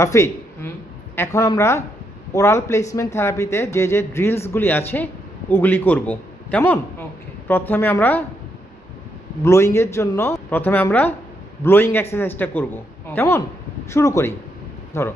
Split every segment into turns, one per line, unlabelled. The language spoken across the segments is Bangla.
রাফিদ এখন আমরা ওরাল প্লেসমেন্ট থেরাপিতে যে যে ড্রিলসগুলি আছে ওগুলি করব কেমন প্রথমে আমরা ব্লোয়িংয়ের জন্য প্রথমে আমরা ব্লোয়িং এক্সারসাইজটা করব কেমন শুরু করি ধরো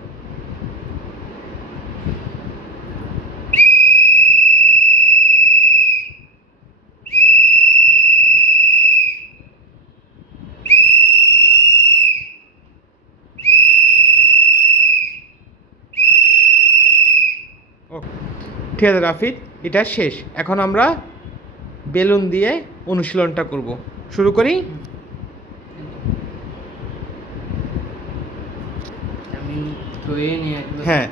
ঠিক আছে রাফিদ এটা শেষ এখন আমরা বেলুন দিয়ে অনুশীলনটা করব শুরু করি হ্যাঁ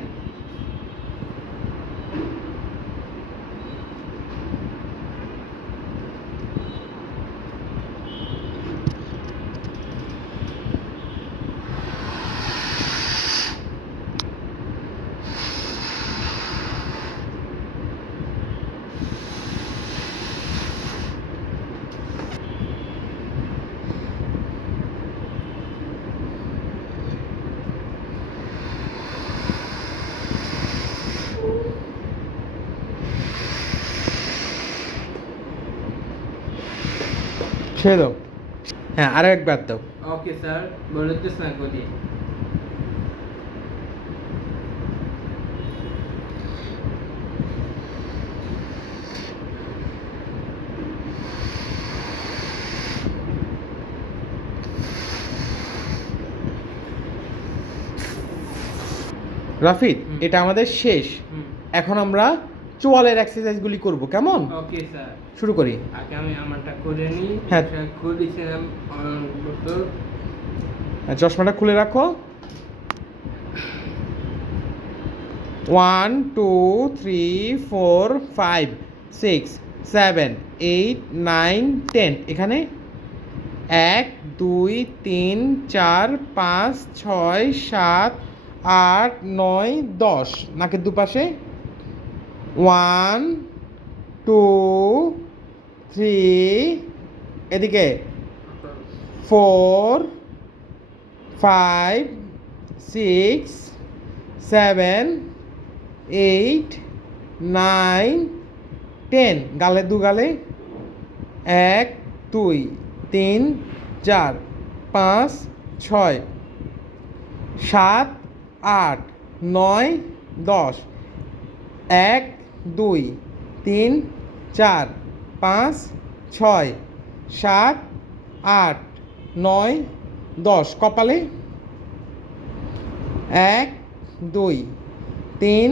খেয়ে দাও হ্যাঁ আরো একবার দাও
ওকে স্যার বলতে স্নাকলি
রাফিদ এটা আমাদের শেষ এখন আমরা চোয়ালের এক্সারসাইজগুলি করব কেমন ওকে স্যার শুরু করি
আগে আমি আমারটা করে নিই হ্যাঁ খুলেছিলাম
হ্যাঁ, চশমাটা খুলে রাখো one two three four five six seven eight nine ten এখানে এক দুই তিন চার পাঁচ ছয় সাত আট নয় দশ নাকের দুপাশে ওয়ান টু থ্রি এদিকে four five six seven eight nine ten গালে দু গালে এক দুই তিন চার পাঁচ ছয় সাত আট নয় দশ এক দুই তিন চার পাঁচ ছয় সাত আট নয় দশ কপালে এক দুই তিন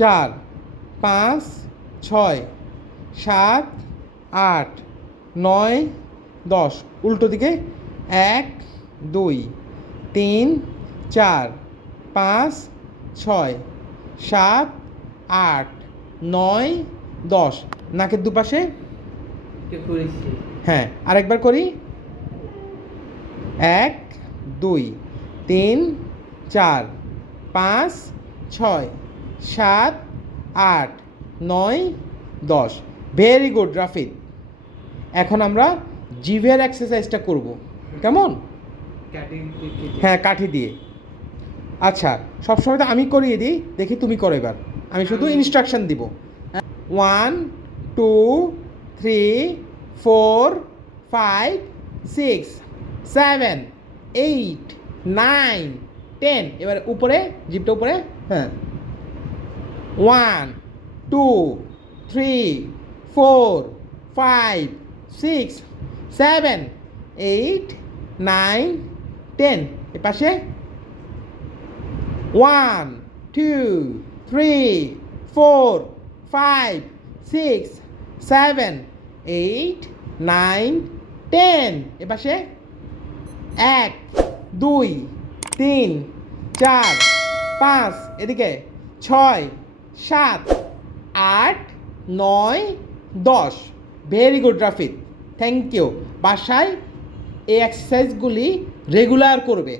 চার পাঁচ ছয় সাত আট নয় দশ উল্টো দিকে এক দুই তিন চার পাঁচ ছয় সাত আট নয় দশ নাকের দুপাশে হ্যাঁ আরেকবার করি এক দুই তিন চার পাঁচ ছয় সাত আট নয় দশ ভেরি গুড রাফিদ এখন আমরা জিভের এক্সারসাইজটা করব কেমন হ্যাঁ কাঠি দিয়ে আচ্ছা সবসময় তো আমি করিয়ে দিই দেখি তুমি করো এবার আমি শুধু ইনস্ট্রাকশন দিব one two three four five six seven eight nine ten এবার উপরে জিপটা উপরে হ্যাঁ one two three four five six seven eight nine ten এ পাশে one two three four five six seven eight nine ten এবার সে এক দুই তিন চার পাঁচ এদিকে ছয় সাত আট নয় দশ very good Rafid thank you বাসায় এই এক্সারসাইজগুলি রেগুলার করবে